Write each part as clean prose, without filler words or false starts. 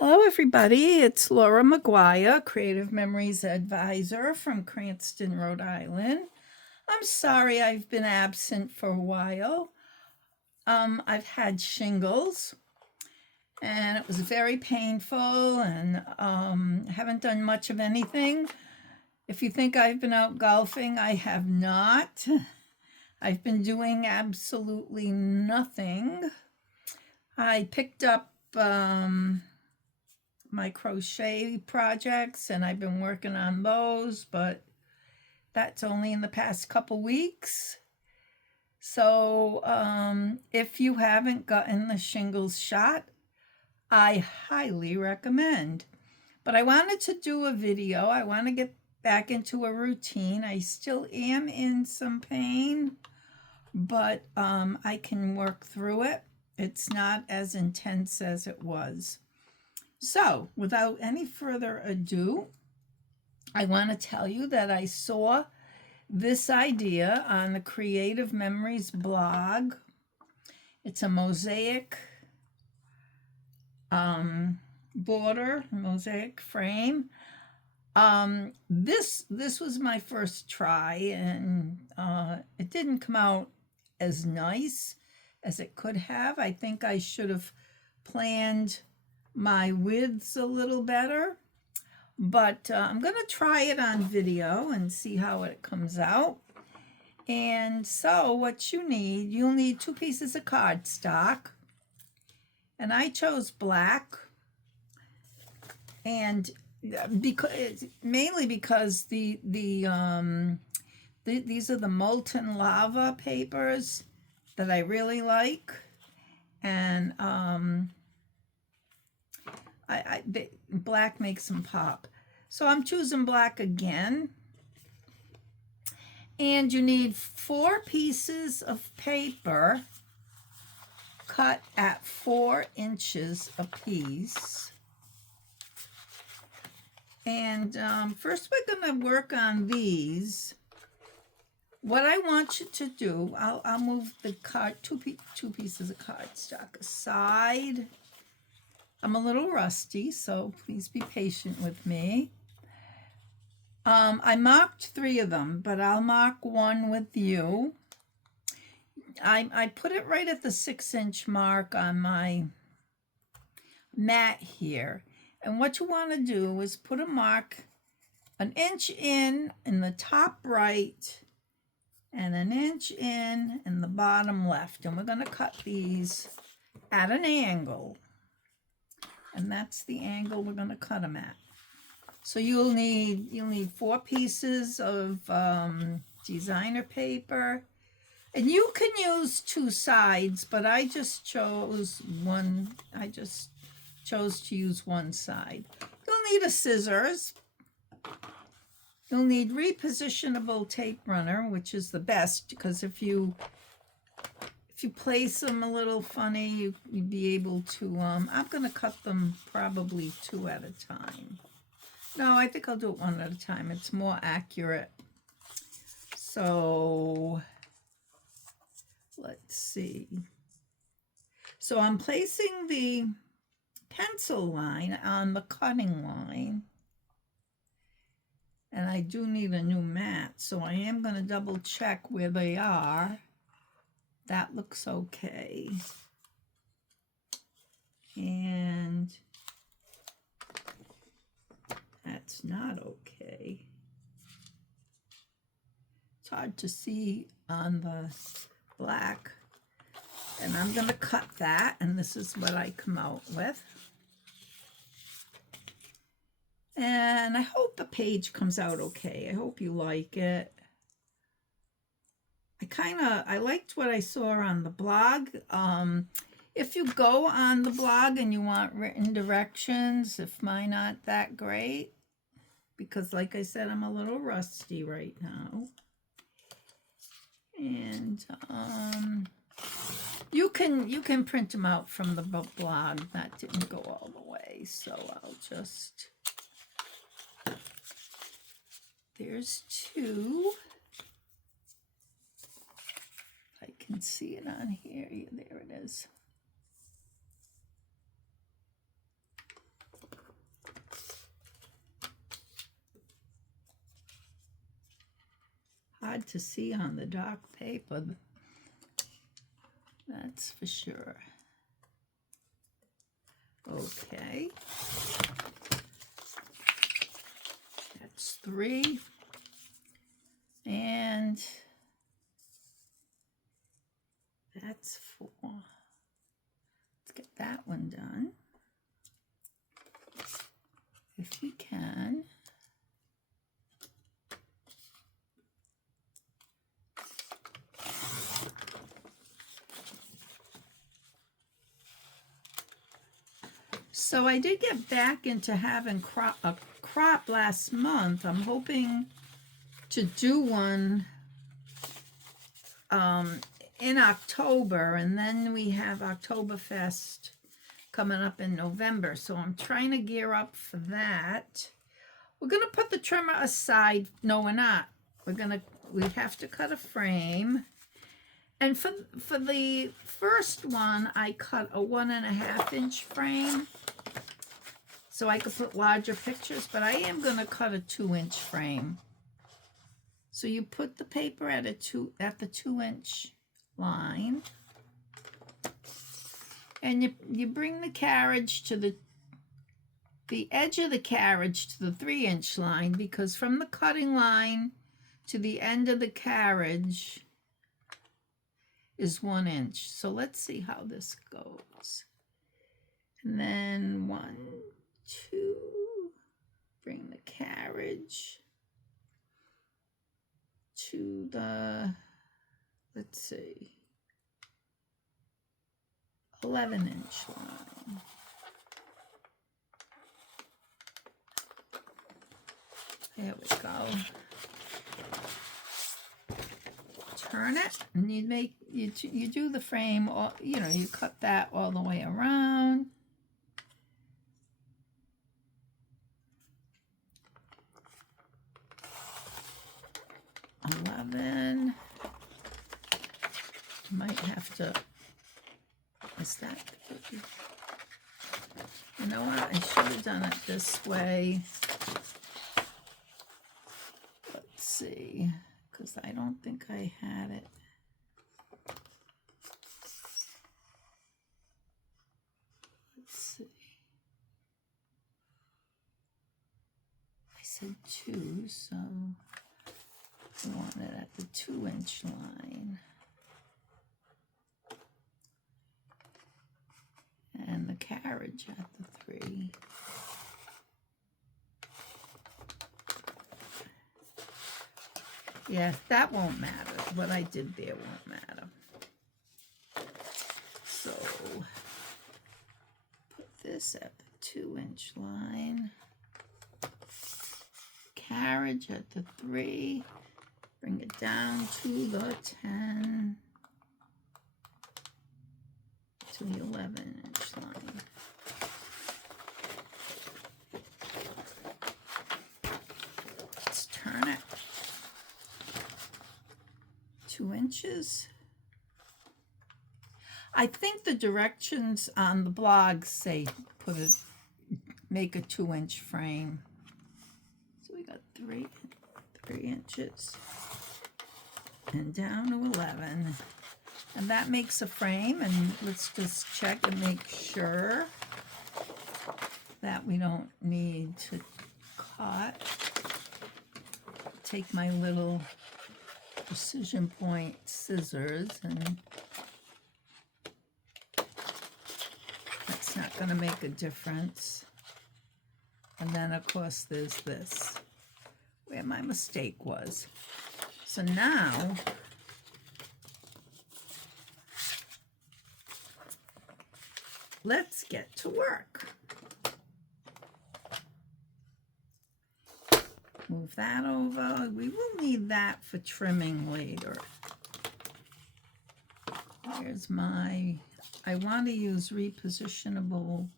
Hello, everybody. It's Laura McGuire, Creative Memories Advisor from Cranston, Rhode Island. I'm sorry I've been absent for a while. I've had shingles and it was very painful, and haven't done much of anything. If you think I've been out golfing, I have not. I've been doing absolutely nothing. I picked up my crochet projects and I've been working on those, but that's only in the past couple weeks. So if you haven't gotten the shingles shot, I highly recommend. But I wanted to do a video. I want to get back into a routine. I still am in some pain, but I can work through it. It's not as intense as it was. So, without any further ado, I want to tell you that I saw this idea on the Creative Memories blog. It's a mosaic border, mosaic frame. This was my first try, and it didn't come out as nice as it could have. I think I should have planned my widths a little better, but I'm going to try it on video and see how it comes out. And so what you'll need 2 pieces of cardstock, and I chose black, and mainly because these are the molten lava papers that I really like, and black makes them pop. So I'm choosing black again. And you need 4 pieces of paper cut at 4 inches a piece. And first we're going to work on these. What I want you to do, I'll move the two pieces of cardstock aside. I'm a little rusty, so please be patient with me. I marked 3 of them, but I'll mark 1 with you. I put it right at the 6-inch mark on my mat here. And what you want to do is put a mark 1 inch in the top right and 1 inch in the bottom left. And we're going to cut these at an angle. And that's the angle we're going to cut them at. So you'll need 4 pieces of designer paper, and you can use 2 sides, but I just chose one. I just chose to use 1 side. You'll need a scissors. You'll need repositionable tape runner, which is the best, because if you place them a little funny, you'd be able to, I'm going to cut them probably 2 at a time. No, I think I'll do it 1 at a time. It's more accurate. So, let's see. So I'm placing the pencil line on the cutting line. And I do need a new mat, so I am going to double check where they are. That looks okay. And that's not okay. It's hard to see on the black. And I'm going to cut that, and this is what I come out with. And I hope the page comes out okay. I hope you like it. I liked what I saw on the blog. If you go on the blog and you want written directions, if mine aren't that great, because like I said, I'm a little rusty right now. And you can print them out from the blog. That didn't go all the way, so I'll just, there's 2. I can see it on here. Yeah, there it is. hard to see on the dark paper. That's for sure. Okay. That's 3. And that's 4. Let's get that one done. If you can. So I did get back into having a crop last month. I'm hoping to do one in October, and then we have Oktoberfest coming up in November. So I'm trying to gear up for that. We're gonna put the trimmer aside. No, we're not. We have to cut a frame. And for the first one, I cut a 1.5-inch frame so I could put larger pictures, but I am going to cut a 2-inch frame. So you put the paper at the 2-inch line, and you bring the carriage to the edge of the carriage to the 3-inch line, because from the cutting line to the end of the carriage is 1 inch. So let's see how this goes. And then 1, 2, bring the carriage to the, let's see, 11-inch line. There we go. Turn it, and you do the frame, or you cut that all the way around. Might have to. Is that? You know what? I should have done it this way. Let's see, because I don't think I had it. Let's see. I said 2, so I want it at the 2-inch line. And the carriage at the 3. Yeah, that won't matter. What I did there won't matter. So, put this at the 2-inch line. Carriage at the 3. Bring it down to the 10. To the 11-inch line. Let's turn it 2 inches. I think the directions on the blog say make a 2-inch frame. So we got 3 inches and down to 11. And that makes a frame, and let's just check and make sure that we don't need to cut. Take my little precision point scissors, and that's not going to make a difference. And then, of course, there's this, where my mistake was. So now, let's get to work. Move that over. We will need that for trimming later. Here's I want to use repositionable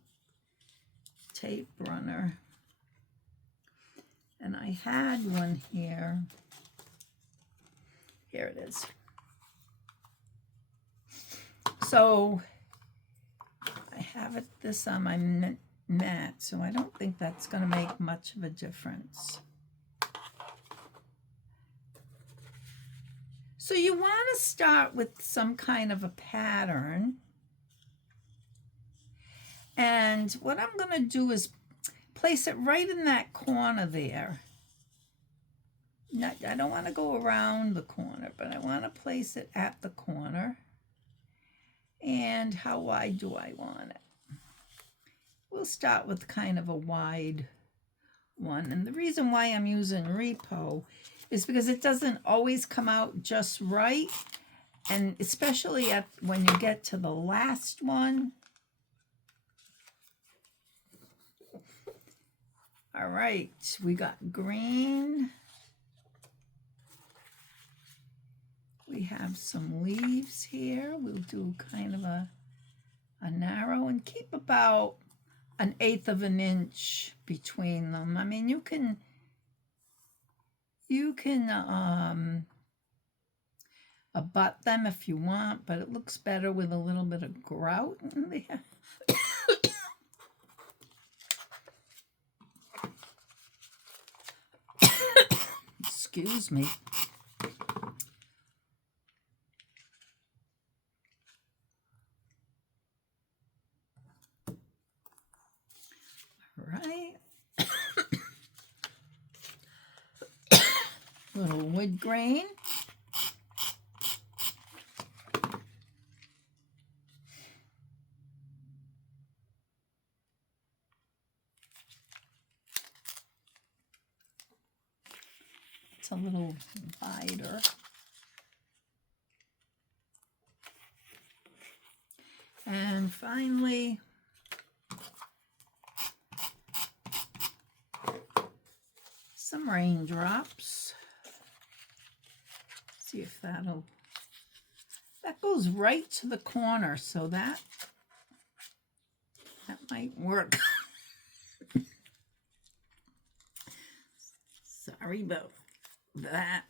tape runner. And I had one here. Here it is. So I have this on my mat, so I don't think that's going to make much of a difference. So you want to start with some kind of a pattern. And what I'm going to do is place it right in that corner there. I don't want to go around the corner, but I want to place it at the corner. And how wide do I want it? We'll start with kind of a wide one. And the reason why I'm using repo is because it doesn't always come out just right. And especially when you get to the last one. All right, we got green. We have some leaves here. We'll do kind of a narrow and keep about 1/8 of an inch between them. I mean, you can abut them if you want, but it looks better with a little bit of grout in there. Excuse me. All right. Little wood grain. It's a little wider. And finally, some raindrops. See if that goes right to the corner, so that might work. Sorry about that.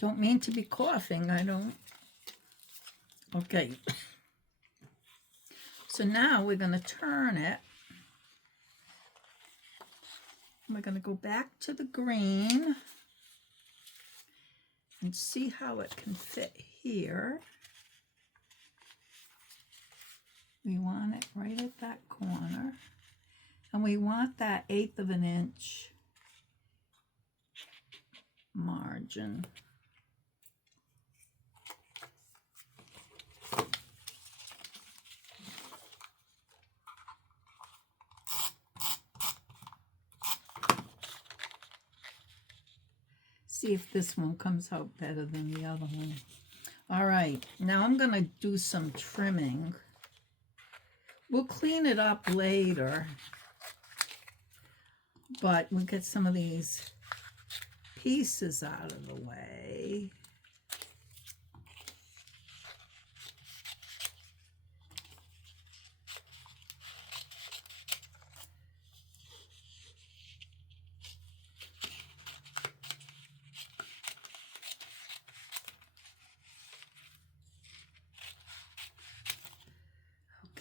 Don't mean to be coughing, I don't. Okay. So now we're going to turn it. We're going to go back to the green and see how it can fit here. We want it right at that corner. And we want that 1/8 of an inch margin. See if this one comes out better than the other one. All right, now I'm going to do some trimming. We'll clean it up later, but we'll get some of these pieces out of the way.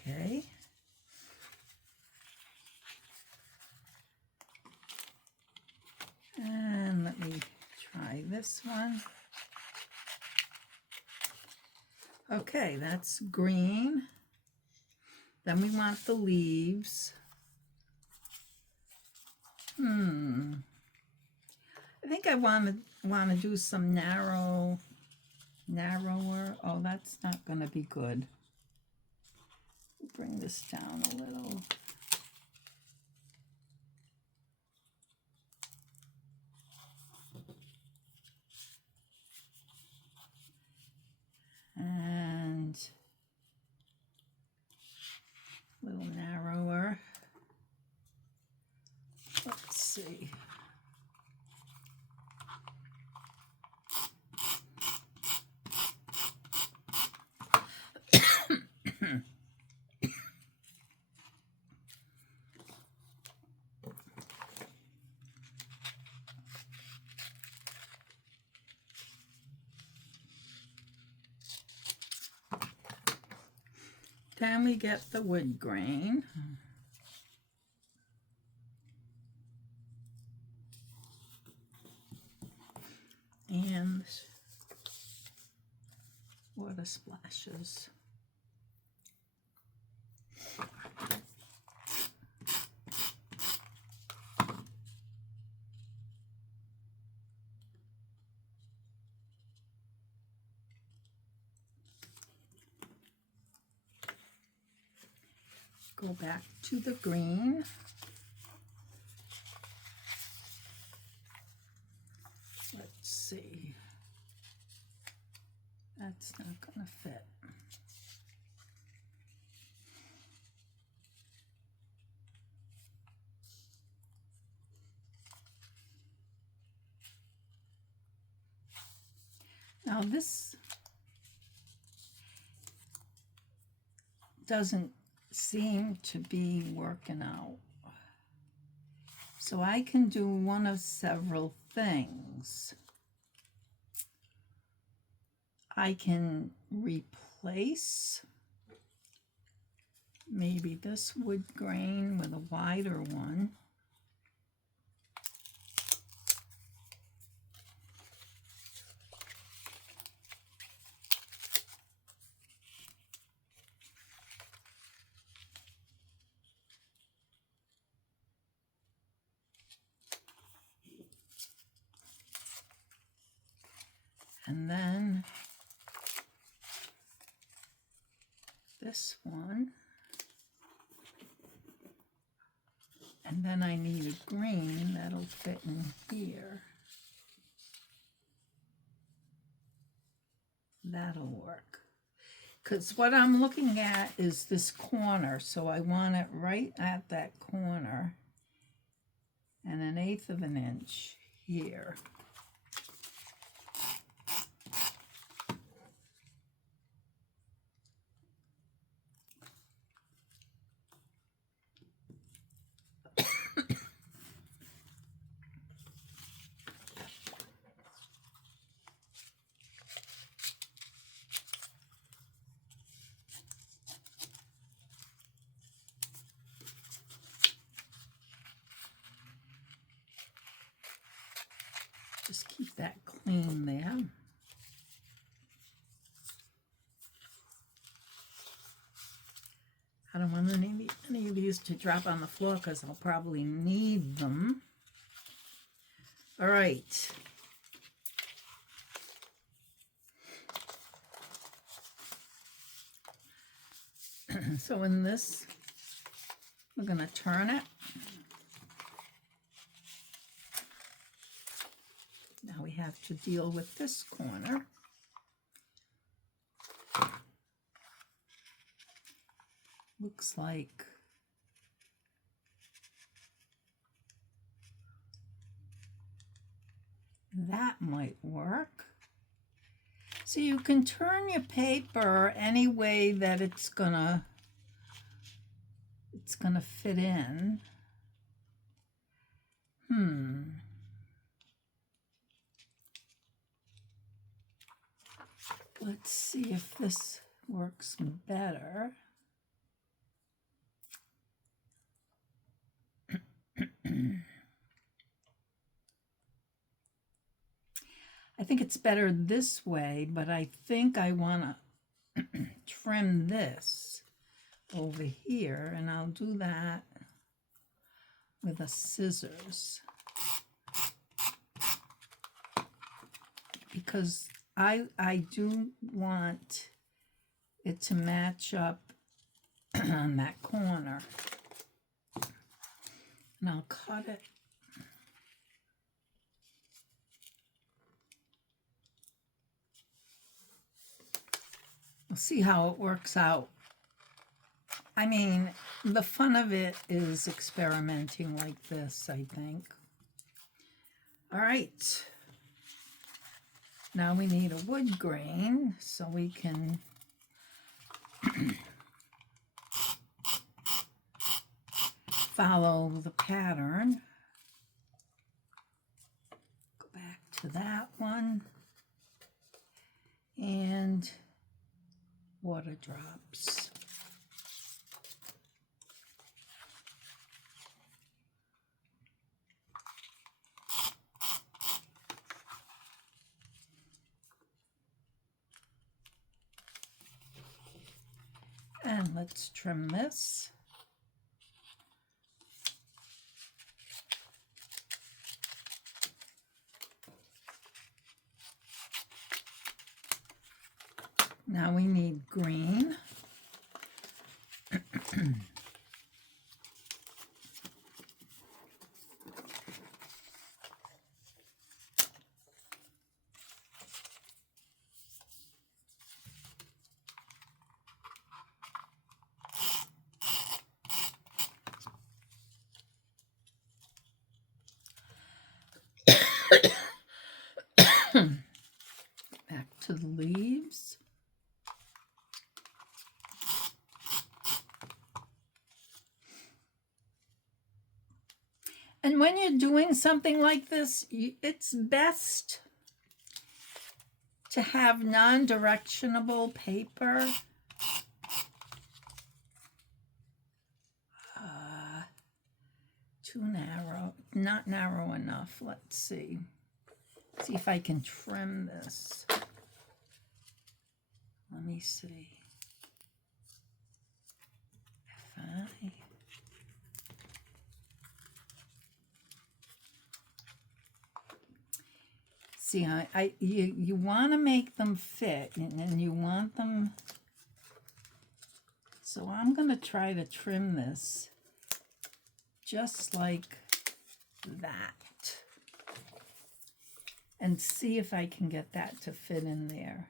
Okay. And let me try this one. Okay, that's green. Then we want the leaves. I think I want to do some narrower. Oh, that's not going to be good. Bring this down a little. And a little narrower. Let's see. Then we get the wood grain. water splashes. Go back to the green. Let's see. That's not going to fit. Now this doesn't seem to be working out. So I can do one of several things. I can replace maybe this wood grain with a wider one. And then this one. And then I need a green that'll fit in here. That'll work. Because what I'm looking at is this corner, so I want it right at that corner and 1/8 of an inch here. Just keep that clean there. I don't want any of these to drop on the floor because I'll probably need them. All right. So in this, we're going to turn it. Now we have to deal with this corner. Looks like that might work. So you can turn your paper any way that it's gonna fit in. Let's see if this works better. I think it's better this way, but I think I want to trim this over here, and I'll do that with a scissors because I do want it to match up on that corner, and I'll cut it. We'll see how it works out. I mean, the fun of it is experimenting like this, I think. All right. Now we need a wood grain so we can follow the pattern. Go back to that one. And water drops. And let's trim this. Now we need green. Back to the leaves. And when you're doing something like this, it's best to have non-directionable paper. Too narrow, not narrow enough. Let's see. See if I can trim this. Let me see. If I... See, you want to make them fit, and you want them... So I'm going to try to trim this just like that. And see if I can get that to fit in there.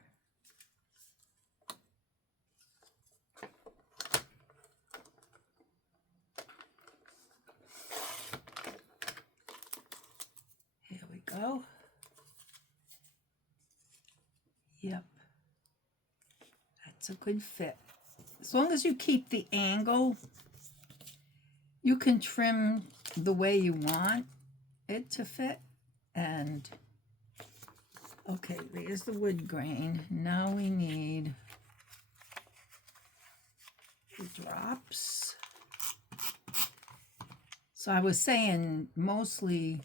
Here we go. Yep. That's a good fit. As long as you keep the angle, you can trim the way you want it to fit. And okay, there's the wood grain. Now we need the drops. So I was saying mostly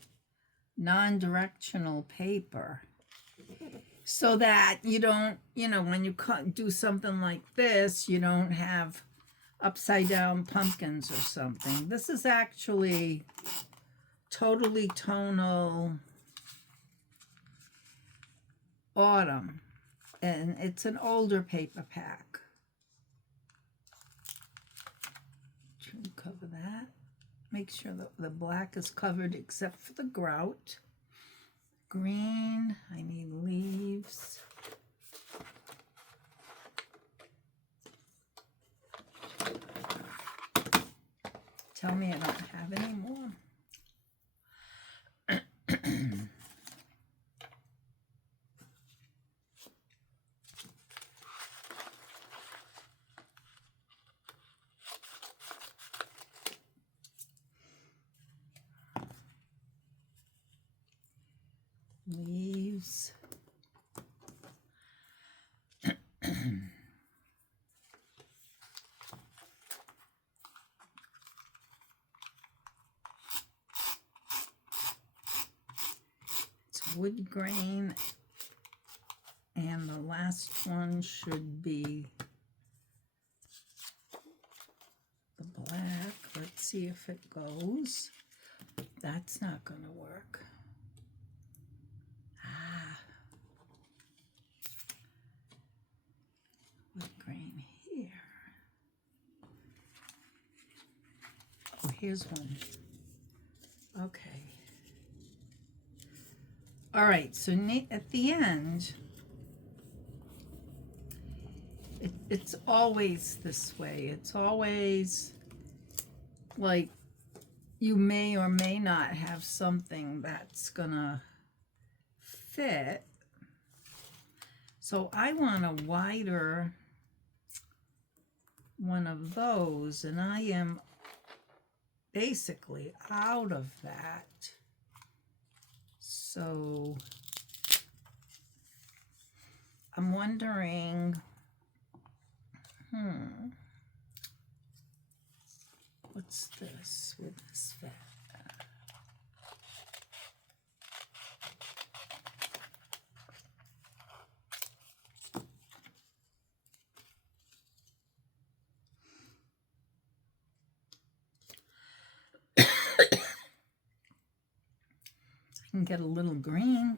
non-directional paper, so that you don't, when you do something like this, you don't have upside down pumpkins or something. This is actually Totally Tonal Autumn, and it's an older paper pack. Cover that. Make sure that the black is covered except for the grout. Green, I need leaves. Tell me I don't have any more. Leaves. It's wood grain, and the last one should be the black. Let's see if it goes. That's not going to work. Wood grain here. Oh, here's one. Okay. All right, so at the end, it's always this way. It's always like you may or may not have something that's gonna fit. So I want a wider one of those, and I am basically out of that. So I'm wondering, what's this? Would this fit? get a little green.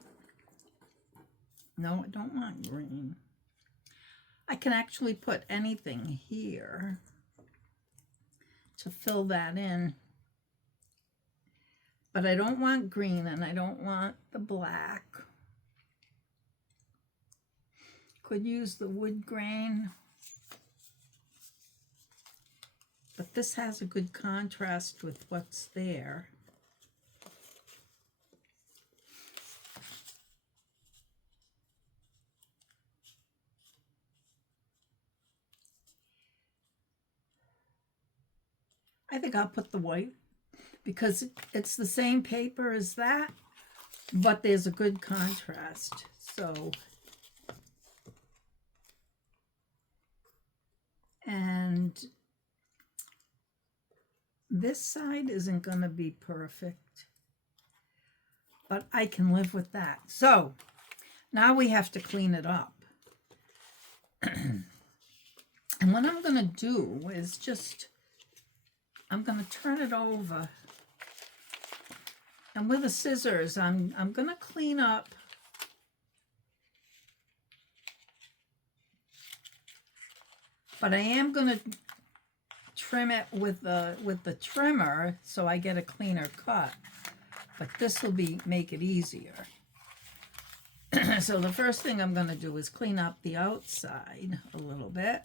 No, I don't want green. I can actually put anything here to fill that in. But I don't want green and I don't want the black. Could use the wood grain. But this has a good contrast with what's there. I think I'll put the white because it's the same paper as that, but there's a good contrast. So, and this side isn't going to be perfect, but I can live with that. So now we have to clean it up. And what I'm going to do is just, I'm going to turn it over. And with the scissors, I'm going to clean up but I am going to trim it with the trimmer so I get a cleaner cut. But this will make it easier. So the first thing I'm going to do is clean up the outside a little bit.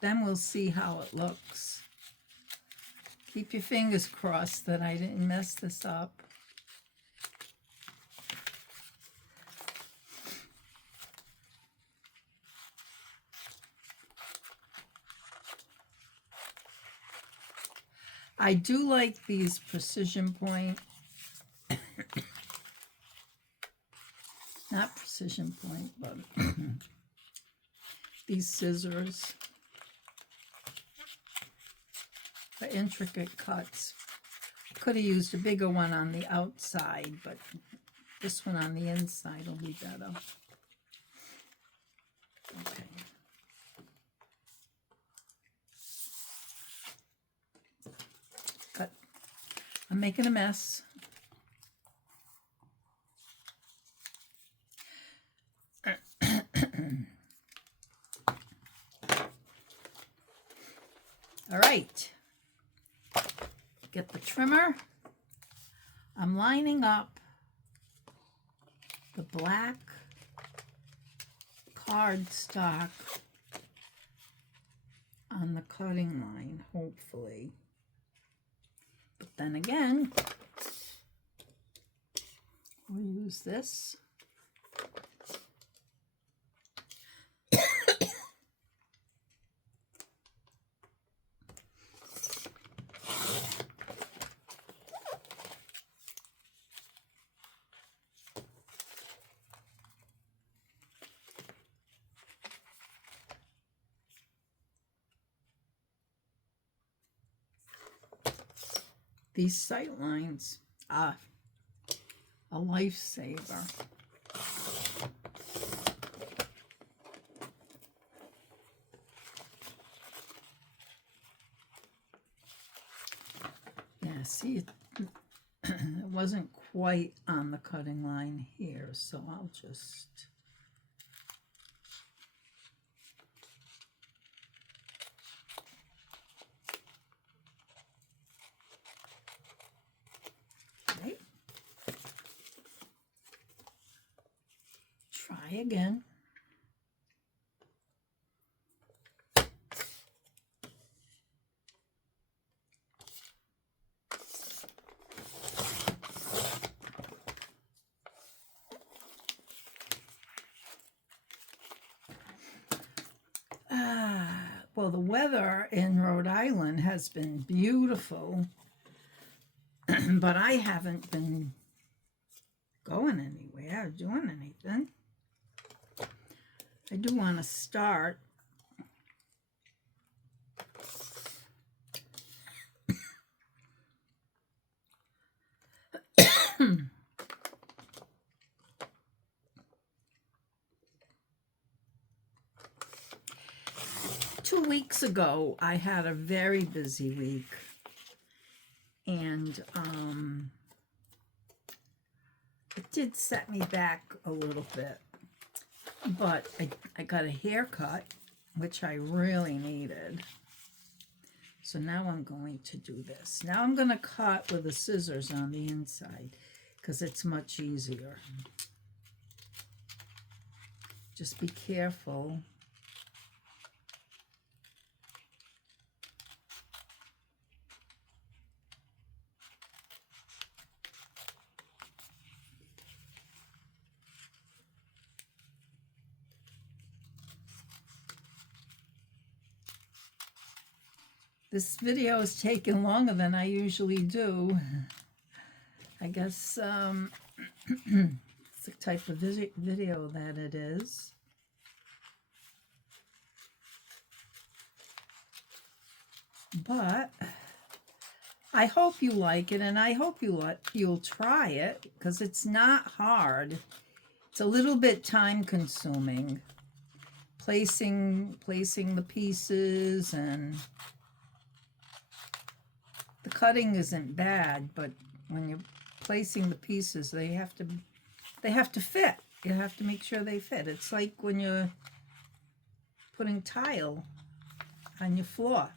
Then we'll see how it looks. Keep your fingers crossed that I didn't mess this up. I do like these precision point, not precision point, but these scissors for intricate cuts. Could have used a bigger one on the outside, but this one on the inside will be better. Okay. Cut. I'm making a mess. All right. Get the trimmer. I'm lining up the black cardstock on the cutting line, hopefully. But then again, we'll use this. These sight lines are a lifesaver. Yeah, see, it wasn't quite on the cutting line here, so I'll just... Try again. Well, the weather in Rhode Island has been beautiful, but I haven't been going anywhere, doing anything. I do want to start. weeks ago, I had a very busy week, and it did set me back a little bit, but I got a haircut, which I really needed. So now I'm going to do this. Now I'm going to cut with the scissors on the inside because it's much easier. Just be careful. This video is taking longer than I usually do. I guess it's the type of video that it is. But I hope you like it, and I hope you'll try it, because it's not hard. It's a little bit time consuming. Placing the pieces, and the cutting isn't bad, but when you're placing the pieces, they have to fit. You have to make sure they fit. It's like when you're putting tile on your floor.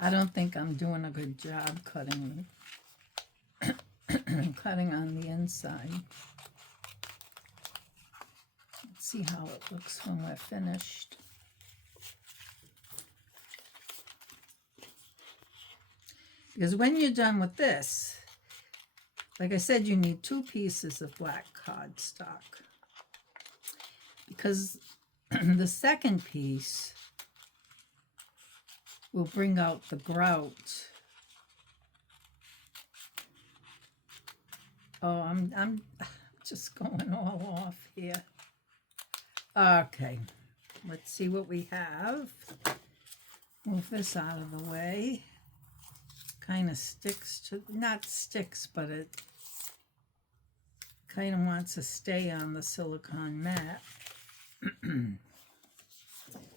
I don't think I'm doing a good job cutting cutting on the inside. Let's see how it looks when we're finished. Because when you're done with this, like I said, you need 2 pieces of black cardstock. Because the second piece will bring out the grout. Oh, I'm just going all off here. Okay, let's see what we have. Move this out of the way. Kind of sticks to, not sticks, but it kind of wants to stay on the silicone mat.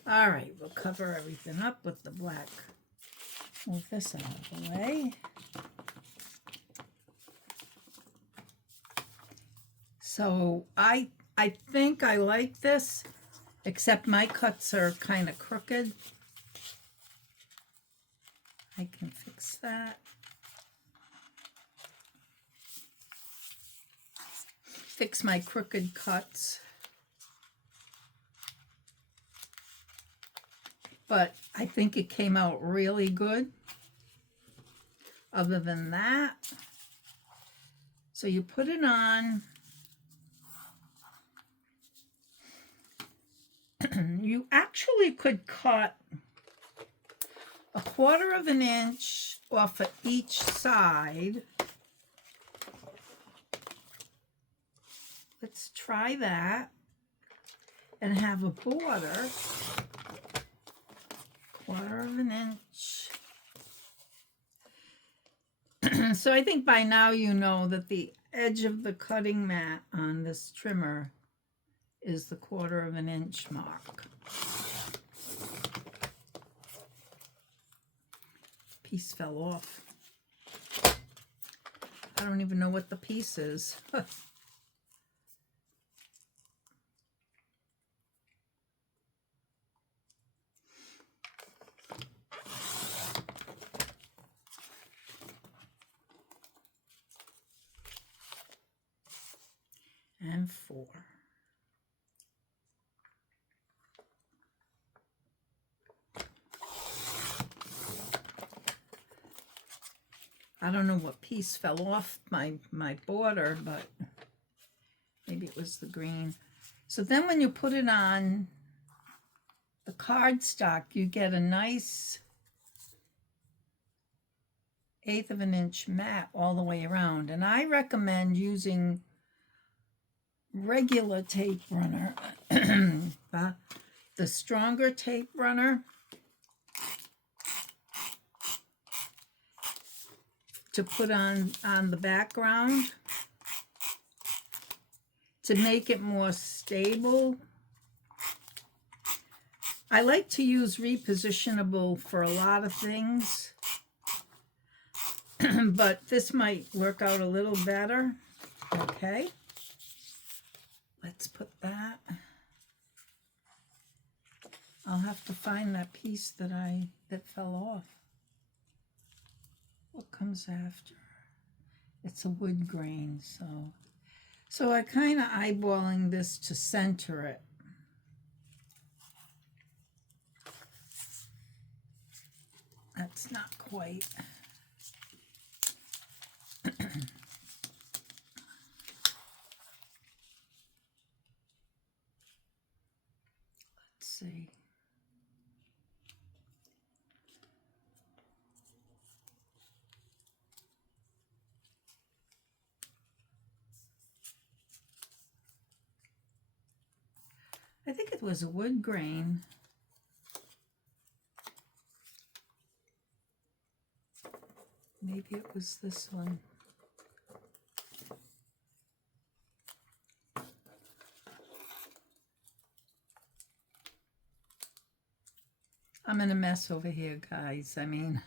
All right, we'll cover everything up with the black. Move this out of the way. So I think I like this, except my cuts are kind of crooked. I can fix that. Fix my crooked cuts. But I think it came out really good. Other than that, so you put it on. You actually could cut 1/4 of an inch off of each side. Let's try that and have a border. 1/4 of an inch. So I think by now you know that the edge of the cutting mat on this trimmer is the 1/4 of an inch mark. Piece fell off. I don't even know what the piece is. And 4. I don't know what piece fell off my border, but maybe it was the green. So then when you put it on the cardstock, you get a nice 1/8 of an inch mat all the way around. And I recommend using regular tape runner the stronger tape runner to put on the background to make it more stable. I like to use repositionable for a lot of things, but this might work out a little better. Okay, let's put that. I'll have to find that piece that fell off. What comes after? It's a wood grain, so I kind of eyeballing this to center it. That's not quite. Let's see. I think it was a wood grain. Maybe it was this one. I'm in a mess over here, guys. I mean,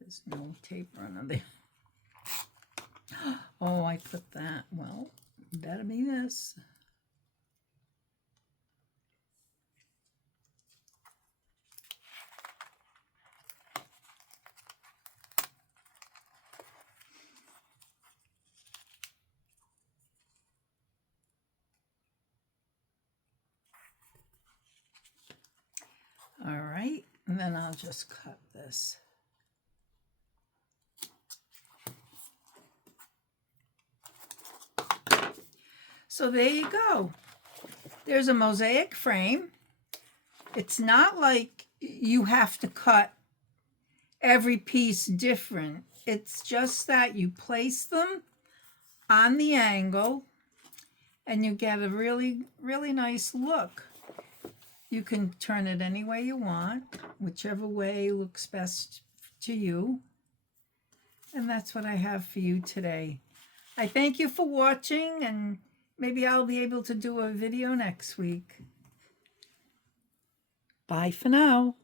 there's no tape runner there. Oh, I put that. Well, better be this. All right, and then I'll just cut this. So there you go. There's a mosaic frame. It's not like you have to cut every piece different. It's just that you place them on the angle and you get a really, really nice look. You can turn it any way you want, whichever way looks best to you. And that's what I have for you today. I thank you for watching, and maybe I'll be able to do a video next week. Bye for now.